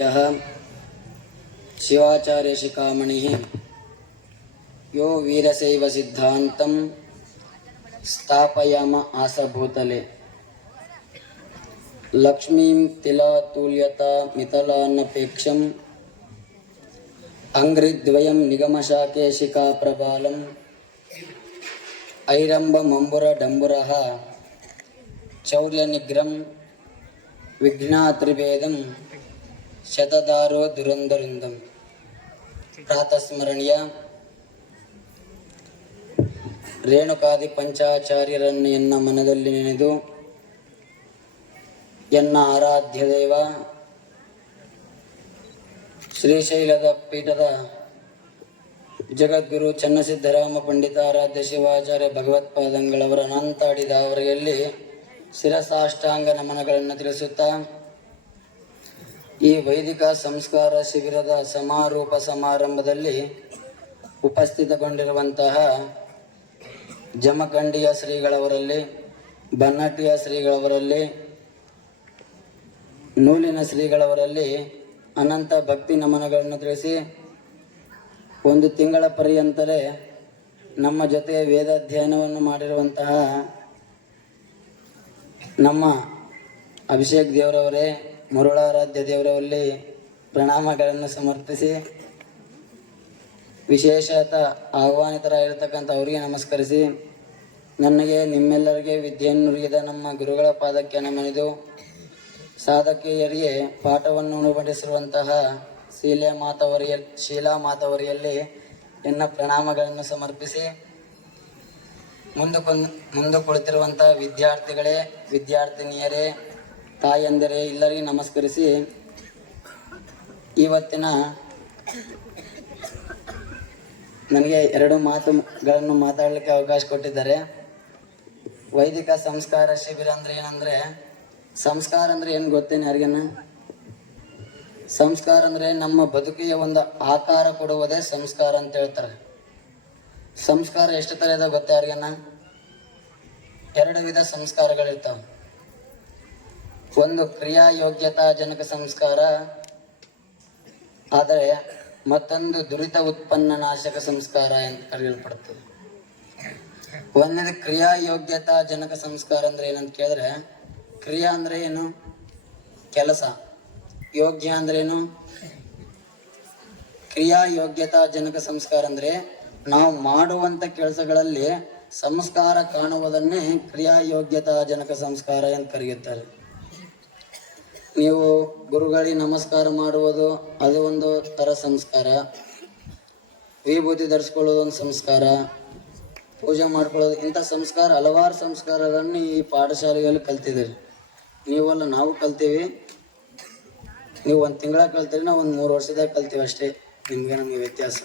यः शिवाचार्यशिखामणिः यो वीरशैवसिद्धान्तं स्थापयाम आसभूतले। लक्ष्मीं तिलातुल्यता मितलान्नपेक्षम् अङ्घ्रिद्वयं निगमशाके शिखाप्रबालम् ऐरम्बमम्बुरडम्बुरः चौर्यनिग्रं विघ्नात्रिभेदं ಶತದಾರೋ ದುರಂದರಿಂದಂ. ಪ್ರಾತಸ್ಮರಣೀಯ. ರೇಣುಕಾದಿ ಪಂಚಾಚಾರ್ಯರನ್ನು ಎನ್ನ ಮನದಲ್ಲಿ ನೆನೆದು, ಎನ್ನ ಆರಾಧ್ಯ ದೇವ. ಶ್ರೀಶೈಲದ ಪೀಠದ ಜಗದ್ಗುರು ಚನ್ನಸಿದ್ದರಾಮ ಪಂಡಿತ ಆರಾಧ್ಯ ಶಿವಾಚಾರ್ಯ ಭಗವತ್ಪಾದಂಗಳವರ ನಂತಾಡಿದ ಅವರಿಗೆ ಶಿರಸಾಷ್ಟಾಂಗ ನಮನಗಳನ್ನು ತಿಳಿಸುತ್ತಾ ಈ ವೈದಿಕ ಸಂಸ್ಕಾರ ಶಿಬಿರದ ಸಮಾರೋಪ ಸಮಾರಂಭದಲ್ಲಿ ಉಪಸ್ಥಿತಗೊಂಡಿರುವಂತಹ ಜಮಖಂಡಿಯ ಶ್ರೀಗಳವರಲ್ಲಿ, ಬನ್ನಟ್ಟಿಯ ಶ್ರೀಗಳವರಲ್ಲಿ, ನೂಲಿನ ಶ್ರೀಗಳವರಲ್ಲಿ ಅನಂತ ಭಕ್ತಿ ನಮನಗಳನ್ನು ತಿಳಿಸಿ ಒಂದು ತಿಂಗಳ ಪರ್ಯಂತಲೇ ನಮ್ಮ ಜೊತೆ ವೇದಾಧ್ಯಯನವನ್ನು ಮಾಡಿರುವಂತಹ ನಮ್ಮ ಅಭಿಷೇಕ್ ದೇವರವರೇ ಮುರುಳಾರಾಧ್ಯ ದೇವರಲ್ಲಿ ಪ್ರಣಾಮಗಳನ್ನು ಸಮರ್ಪಿಸಿ ವಿಶೇಷತ ಆಹ್ವಾನಿತರಾಗಿರ್ತಕ್ಕಂಥ ಅವರಿಗೆ ನಮಸ್ಕರಿಸಿ ನನಗೆ ನಿಮ್ಮೆಲ್ಲರಿಗೆ ವಿದ್ಯೆಯನ್ನು ನುಡಿದ ನಮ್ಮ ಗುರುಗಳ ಪಾದಕ್ಕೆ ನಮನಿದು. ಸಾಧಕಿಯರಿಗೆ ಪಾಠವನ್ನು ಉಣಬಡಿಸಿರುವಂತಹ ಶೀಲೆ ಮಾತವರಿಯ, ಶೀಲಾ ಮಾತವರಿಯಲ್ಲಿ ಎನ್ನ ಪ್ರಣಾಮಗಳನ್ನು ಸಮರ್ಪಿಸಿ ಮುಂದೆ ಮುಂದೆ ಕುಳಿತಿರುವಂತಹ ವಿದ್ಯಾರ್ಥಿಗಳೇ, ವಿದ್ಯಾರ್ಥಿನಿಯರೇ ತಾಯಂದಿರೇ, ಎಲ್ಲರಿಗೂ ನಮಸ್ಕರಿಸಿ. ಇವತ್ತಿನ ನನಗೆ ಎರಡು ಮಾತುಗಳನ್ನು ಮಾತಾಡಲಿಕ್ಕೆ ಅವಕಾಶ ಕೊಟ್ಟಿದ್ದಾರೆ. ವೈದಿಕ ಸಂಸ್ಕಾರ ಶಿಬಿರ ಅಂದ್ರೆ ಏನಂದರೆ, ಸಂಸ್ಕಾರ ಅಂದರೆ ಏನು ಗೊತ್ತೇನೆ ಯಾರಿಗೇನ? ಸಂಸ್ಕಾರ ಅಂದರೆ ನಮ್ಮ ಬದುಕಿಗೆ ಒಂದು ಆಕಾರ ಕೊಡುವುದೇ ಸಂಸ್ಕಾರ ಅಂತ ಹೇಳ್ತಾರೆ. ಸಂಸ್ಕಾರ ಎಷ್ಟು ಥರ ಇದೆ ಗೊತ್ತೇ ಯಾರಿಗೇನ? ಎರಡು ವಿಧ ಸಂಸ್ಕಾರಗಳಿರ್ತಾವೆ. ಒಂದು ಕ್ರಿಯಾ ಯೋಗ್ಯತಾ ಜನಕ ಸಂಸ್ಕಾರ, ಆದರೆ ಮತ್ತೊಂದು ದುರಿತ ಉತ್ಪನ್ನ ನಾಶಕ ಸಂಸ್ಕಾರ ಅಂತ ಕರೆಯಲ್ಪಡುತ್ತದೆ. ಒಂದನೇದು ಕ್ರಿಯಾ ಯೋಗ್ಯತಾ ಜನಕ ಸಂಸ್ಕಾರ ಅಂದ್ರೆ ಏನಂತ ಕೇಳಿದ್ರೆ, ಕ್ರಿಯಾ ಅಂದ್ರೆ ಏನು? ಕೆಲಸ. ಯೋಗ್ಯ ಅಂದ್ರೆ ಏನು? ಕ್ರಿಯಾ ಯೋಗ್ಯತಾ ಜನಕ ಸಂಸ್ಕಾರ ಅಂದ್ರೆ ನಾವು ಮಾಡುವಂತ ಕೆಲಸಗಳಲ್ಲಿ ಸಂಸ್ಕಾರ ಕಾಣುವುದನ್ನೇ ಕ್ರಿಯಾ ಯೋಗ್ಯತಾ ಜನಕ ಸಂಸ್ಕಾರ ಎಂದು ಕರೆಯುತ್ತಾರೆ. ನೀವು ಗುರುಗಳಿಗೆ ನಮಸ್ಕಾರ ಮಾಡುವುದು ಅದು ಒಂದು ಥರ ಸಂಸ್ಕಾರ. ವಿಭೂತಿ ಧರಿಸ್ಕೊಳ್ಳೋದು ಒಂದು ಸಂಸ್ಕಾರ. ಪೂಜೆ ಮಾಡ್ಕೊಳ್ಳೋದು ಇಂಥ ಸಂಸ್ಕಾರ, ಹಲವಾರು ಸಂಸ್ಕಾರಗಳನ್ನು ಈ ಪಾಠಶಾಲೆಯಲ್ಲಿ ಕಲ್ತಿದ್ದೀರಿ. ನೀವೆಲ್ಲ ನಾವು ಕಲ್ತೀವಿ. ನೀವು ಒಂದು ತಿಂಗಳ ಕಲ್ತೀರಿ, ನಾವು ಒಂದು ಮೂರು ವರ್ಷದಾಗ ಕಲ್ತೀವಿ ಅಷ್ಟೇ. ನಿಮಗೆ ನಮಗೆ ವ್ಯತ್ಯಾಸ.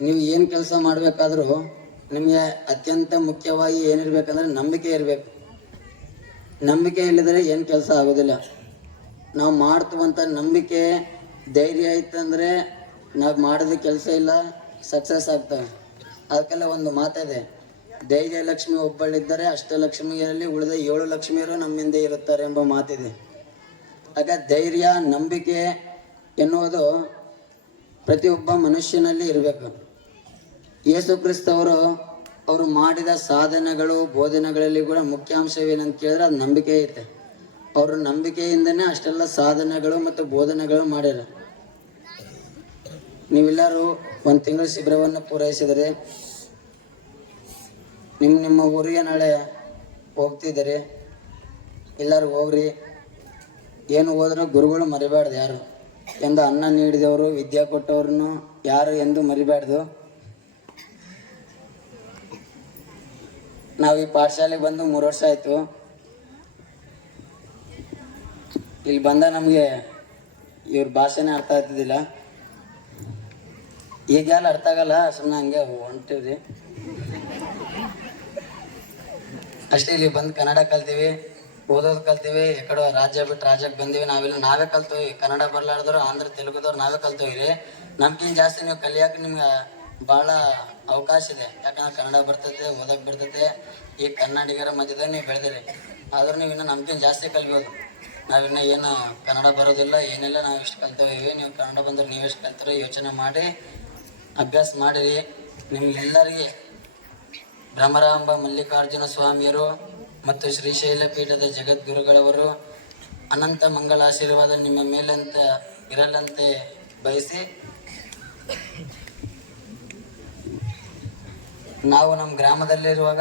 ನೀವು ಏನು ಕೆಲಸ ಮಾಡಬೇಕಾದ್ರೂ ನಿಮಗೆ ಅತ್ಯಂತ ಮುಖ್ಯವಾಗಿ ಏನಿರಬೇಕಂದ್ರೆ ನಂಬಿಕೆ ಇರಬೇಕು. ನಂಬಿಕೆ ಇಲ್ಲದ್ರೆ ಏನು ಕೆಲಸ ಆಗೋದಿಲ್ಲ. ನಾವು ಮಾಡ್ತೀವಂತ ನಂಬಿಕೆ ಧೈರ್ಯ ಇತ್ತಂದರೆ ನಾವು ಮಾಡಿದ ಕೆಲಸ ಇಲ್ಲ ಸಕ್ಸಸ್ ಆಗ್ತವೆ. ಅದಕ್ಕೆಲ್ಲ ಒಂದು ಮಾತಿದೆ. ಧೈರ್ಯ ಲಕ್ಷ್ಮಿ ಒಬ್ಬಳಿದ್ದರೆ ಅಷ್ಟಲಕ್ಷ್ಮಿಯಲ್ಲಿ ಉಳಿದ ಏಳು ಲಕ್ಷ್ಮಿಯರು ನಮ್ಮಿಂದ ಇರುತ್ತಾರೆ ಎಂಬ ಮಾತಿದೆ. ಆಗ ಧೈರ್ಯ, ನಂಬಿಕೆ ಎನ್ನುವುದು ಪ್ರತಿಯೊಬ್ಬ ಮನುಷ್ಯನಲ್ಲಿ ಇರಬೇಕು. ಯೇಸು ಕ್ರಿಸ್ತವರು ಅವರು ಮಾಡಿದ ಸಾಧನೆಗಳು, ಬೋಧನೆಗಳಲ್ಲಿ ಕೂಡ ಮುಖ್ಯಾಂಶವೇನಂತ ಕೇಳಿದ್ರೆ ಅದು ನಂಬಿಕೆ ಐತೆ. ಅವರು ನಂಬಿಕೆಯಿಂದನೇ ಅಷ್ಟೆಲ್ಲ ಸಾಧನೆಗಳು ಮತ್ತು ಬೋಧನೆಗಳು ಮಾಡ್ಯಾರ. ನೀವೆಲ್ಲರೂ ಒಂದು ತಿಂಗಳ ಶಿಬಿರವನ್ನು ಪೂರೈಸಿದರೆ ನಿಮ್ಮ ನಿಮ್ಮ ಊರಿಗೆ ನಾಳೆ ಹೋಗ್ತಿದ್ದೀರಿ, ಎಲ್ಲರೂ ಹೋಗ್ರಿ. ಏನು ಹೋದ್ರೂ ಗುರುಗಳು ಮರಿಬಾರ್ದು ಯಾರು. ಎಂದು ಅನ್ನ ನೀಡಿದವರು, ವಿದ್ಯಾ ಕೊಟ್ಟವ್ರನ್ನು ಯಾರು ಎಂದು ಮರಿಬಾರ್ದು. ನಾವು ಈ ಪಾಠಶಾಲೆಗೆ ಬಂದು ಮೂರು ವರ್ಷ ಆಯಿತು. ಇಲ್ಲಿ ಬಂದ ನಮಗೆ ಇವ್ರ ಭಾಷೆನೇ ಅರ್ಥ ಆಗ್ತಿದ್ದಿಲ್ಲ. ಈಗ ಯಾರು ಅರ್ಥ ಆಗಲ್ಲ ಸುಮ್ಮನೆ ಹಂಗೆ ಹೊಂಟಿವ್ರಿ. ಅಷ್ಟೇ ಇಲ್ಲಿ ಬಂದು ಕನ್ನಡ ಕಲ್ತೀವಿ, ಓದೋದು ಕಲ್ತೀವಿ ಎಕಡೆ ರಾಜ್ಯ ಬಿಟ್ಟು ರಾಜ್ಯಕ್ಕೆ ಬಂದೀವಿ. ನಾವೆಲ್ಲ ನಾವೇ ಕಲ್ತೀವಿ, ಕನ್ನಡ ಬರ್ಲಾರ್ದವ್ರು, ಆಂಧ್ರ, ತೆಲುಗುದವ್ರು ನಾವೇ ಕಲ್ತೀವಿ ನಮ್ಗಿಂತ ಜಾಸ್ತಿ ನೀವು ಕಲಿಯಕ್ಕೆ ನಿಮ್ಗೆ ಭಾಳ ಅವಕಾಶ ಇದೆ. ಯಾಕಂದ್ರೆ ಕನ್ನಡ ಬರ್ತದೆ ಓದಕ್ಕೆ ಬರ್ತದೆ ಈ ಕನ್ನಡಿಗರ ಮಧ್ಯದಲ್ಲಿ ನೀವು ಬೆಳೆದಿರಿ. ಆದ್ರೂ ನೀವು ಇನ್ನೂ ನಮ್ಗಿಂತ ಜಾಸ್ತಿ ಕಲಿಬೋದು ನಾವಿನ್ನ ಏನು ಕನ್ನಡ ಬರೋದಿಲ್ಲ, ಏನೆಲ್ಲ, ನಾವು ಇಷ್ಟು ಕಲ್ತೇವೆ ನೀವು ಕನ್ನಡ ಬಂದ್ರೆ ನೀವು ಎಷ್ಟು ಕಲ್ತೀರಿ ಯೋಚನೆ ಮಾಡಿ, ಅಭ್ಯಾಸ ಮಾಡಿರಿ. ನಿಮ್ಗೆಲ್ಲರಿಗೆ ಭ್ರಮರಾಂಬ ಮಲ್ಲಿಕಾರ್ಜುನ ಸ್ವಾಮಿಯರು ಮತ್ತು ಶ್ರೀಶೈಲ ಪೀಠದ ಜಗದ್ಗುರುಗಳವರು ಅನಂತ ಮಂಗಳ ಆಶೀರ್ವಾದ ನಿಮ್ಮ ಮೇಲಂತ, ಇರಲಂತೆ ಬಯಸಿ ನಾವು ನಮ್ಮ ಗ್ರಾಮದಲ್ಲಿರುವಾಗ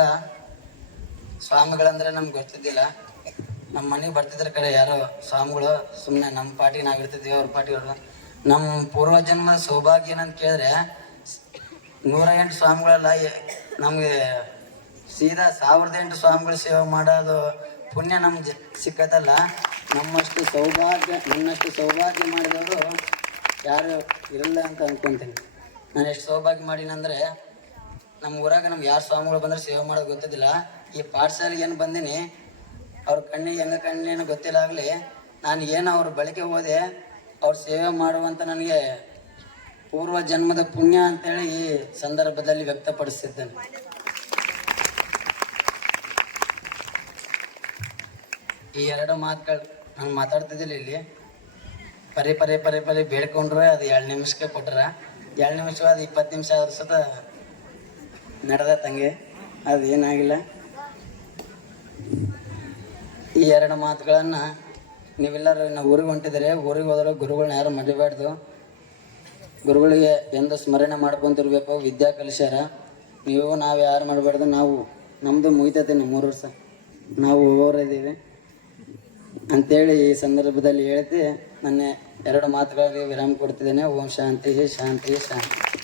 ಸ್ವಾಮಿಗಳಂದ್ರೆ ನಮ್ಗೆ ಗೊತ್ತಿದ್ದಿಲ್ಲ. ನಮ್ಮ ಮನೆಗೆ ಬರ್ತಿದ್ರ ಕಡೆ ಯಾರೋ ಸ್ವಾಮಿಗಳು ಸುಮ್ಮನೆ ನಮ್ಮ ಪಾರ್ಟಿಗೆ ನಾವು ಇರ್ತಿದ್ವಿ, ಅವ್ರ ಪಾರ್ಟಿ ಅವ್ರ ನಮ್ಮ ಪೂರ್ವಜನ್ಮ ಸೌಭಾಗ್ಯ ಏನಂತ ಕೇಳಿದ್ರೆ ನೂರ ಎಂಟು ಸ್ವಾಮಿಗಳೆಲ್ಲ ನಮಗೆ ಸೀದಾ ಸಾವಿರದ ಎಂಟು ಸ್ವಾಮಿಗಳು ಸೇವೆ ಮಾಡೋದು ಪುಣ್ಯ ನಮ್ಗೆ ಜ- ಸಿಕ್ಕತ್ತಲ್ಲ ನಮ್ಮಷ್ಟು ಸೌಭಾಗ್ಯ, ನನ್ನಷ್ಟು ಸೌಭಾಗ್ಯ ಮಾಡಿದವರು ಯಾರು ಇರಲ್ಲ ಅಂತ ಅನ್ಕೊಂತೀನಿ. ನಾನು ಎಷ್ಟು ಸೌಭಾಗ್ಯ ಮಾಡೀನಂದ್ರೆ ನಮ್ಮ ಊರಾಗ ನಮ್ಗೆ ಯಾರು ಸ್ವಾಮಿಗಳು ಬಂದ್ರೆ ಸೇವೆ ಮಾಡೋದು ಗೊತ್ತಿದ್ದಿಲ್ಲ. ಈ ಪಾಠಶಾಲೆಗೆ ಏನು ಬಂದೀನಿ, ಅವ್ರ ಕಣ್ಣಿಗೆ ಹೆಂಗ ಕಣ್ಣೇನು ಗೊತ್ತಿಲ್ಲ ಆಗಲಿ, ನಾನು ಏನು ಅವ್ರ ಬಳಿಕೆ ಹೋದೆ, ಅವ್ರ ಸೇವೆ ಮಾಡುವಂತ ನನಗೆ ಪೂರ್ವ ಜನ್ಮದ ಪುಣ್ಯ ಅಂತೇಳಿ ಈ ಸಂದರ್ಭದಲ್ಲಿ ವ್ಯಕ್ತಪಡಿಸಿದ್ದೇನೆ. ಈ ಎರಡು ಮಾತುಗಳು ನಾನು ಮಾತಾಡ್ತಿದ್ದಿಲ್ಲ ಇಲ್ಲಿ. ಪರಿ ಪರಿ ಪರಿ ಪರಿ ಬೇಡ್ಕೊಂಡ್ರೆ ಅದು ಎರಡು ನಿಮಿಷಕ್ಕೆ ಕೊಟ್ರ. ಎರಡು ನಿಮಿಷ ಅದು ಇಪ್ಪತ್ತು ನಿಮಿಷ ಆದ್ರ ಸತ ನಡೆದ ತಂಗೆ ಅದು ಏನಾಗಿಲ್ಲ ಈ ಎರಡು ಮಾತುಗಳನ್ನು ನೀವೆಲ್ಲರೂ ಇನ್ನು ಊರಿಗೆ ಹೊಂಟಿದರೆ ಊರಿಗೆ ಹೋದ್ರೆ ಗುರುಗಳನ್ನ ಯಾರು ಮರಿಬಾರ್ದು. ಗುರುಗಳಿಗೆ ಎಂದು ಸ್ಮರಣೆ ಮಾಡ್ಕೊಂತಿರ್ಬೇಕು, ವಿದ್ಯಾ ಕಲಿಸ್ಯಾರ. ನೀವು, ನಾವು ಯಾರು ಮಾಡಬಾರ್ದು ನಾವು ನಮ್ಮದು ಮುಗಿತೈತೆ ಮೂರು ವರ್ಷ. ನಾವು ಹೋಗೋರಿದ್ದೀವಿ ಅಂಥೇಳಿ ಈ ಸಂದರ್ಭದಲ್ಲಿ ಹೇಳ್ತಿ ನನ್ನ ಎರಡು ಮಾತುಗಳಿಗೆ ವಿರಾಮ ಕೊಡ್ತಿದ್ದೇನೆ. ಓಂ ಶಾಂತಿ ಶಾಂತಿ ಶಾಂತಿ.